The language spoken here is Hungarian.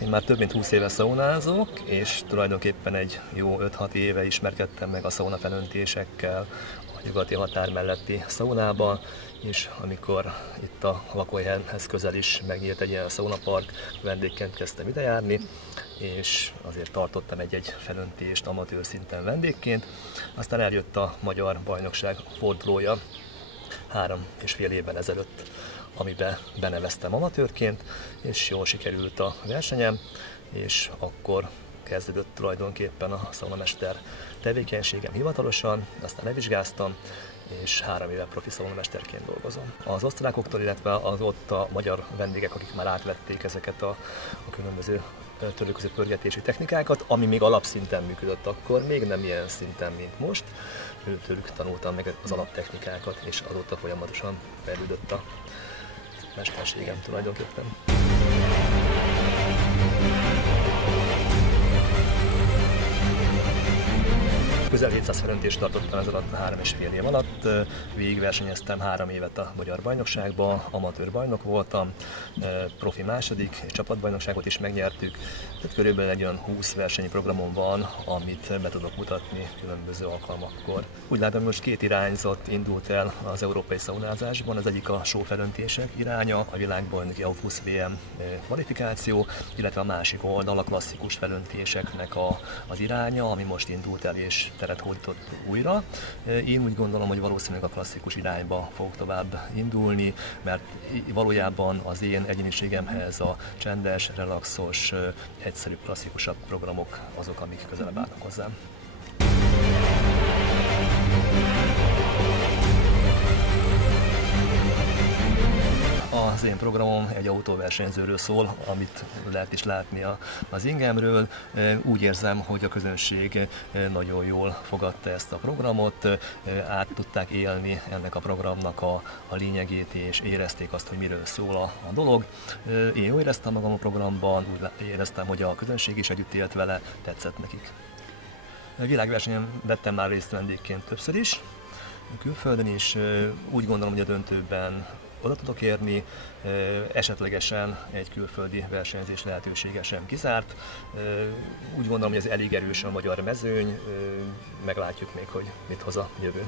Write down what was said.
Én már több mint 20 éve szaunázok, és tulajdonképpen egy jó 5-6 éve ismerkedtem meg a szauna felöntésekkel a nyugati határ melletti szaunában, és amikor itt a lakóhelyemhez közel is megnyílt egy ilyen szaunapark, vendégként kezdtem ide járni, és azért tartottam egy-egy felöntést amatőr szinten vendégként. Aztán eljött a Magyar Bajnokság fordulója 3,5 évvel ezelőtt, amiben beneveztem amatőrként, és jól sikerült a versenyem, és akkor kezdődött tulajdonképpen a szaunamester tevékenységem hivatalosan, aztán levizsgáztam, és 3 éve profi szaunamesterként dolgozom. Az osztrákoktól, illetve az ott a magyar vendégek, akik már átvették ezeket a különböző törőköző pörgetési technikákat, ami még alapszinten működött akkor, még nem ilyen szinten, mint most. Tőlük tanultam meg az alaptechnikákat, és azóta folyamatosan fejlődött a mesterségem tulajdonképpen. Közel 700 felöntést tartottam ez alatt a 3,5 év alatt. Végigversenyeztem 3 évet a Magyar Bajnokságban, amatőr bajnok voltam, profi második, és csapatbajnokságot is megnyertük. Tehát körülbelül egy olyan 20 versenyprogramom van, amit be tudok mutatni különböző alkalmakkor. Úgy látom, hogy most 2 irányzat indult el az európai szaunázásban. Az egyik a sófelöntések iránya, a világbajnoki AUFUS VM kvalifikáció, illetve a másik oldal a klasszikus felöntéseknek az iránya, ami most indult el és teret hódított újra. Én úgy gondolom, hogy valószínűleg a klasszikus irányba fogok tovább indulni, mert valójában az én egyéniségemhez a csendes, relaxos, egyszerű, klasszikusabb programok azok, amik közelebb állnak hozzám. Az én programom egy autóversenyzőről szól, amit lehet is látni az ingemről. Úgy érzem, hogy a közönség nagyon jól fogadta ezt a programot, át tudták élni ennek a programnak a lényegét, és érezték azt, hogy miről szól a dolog. Én jól éreztem magam a programban, úgy éreztem, hogy a közönség is együtt élt vele, tetszett nekik. Világversenyen vettem már részt vendégként többször is, külföldön is. Úgy gondolom, hogy a döntőben oda tudok érni, esetlegesen egy külföldi versenyzés lehetősége sem kizárt. Úgy gondolom, hogy ez elég erős a magyar mezőny, meglátjuk még, hogy mit hoz a jövő.